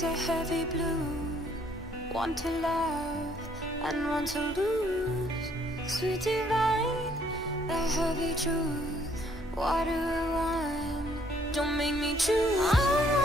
eyes are heavy blue. Want to love and want to lose. Sweet divine, the heavy truth. Water or wine, don't make me choose.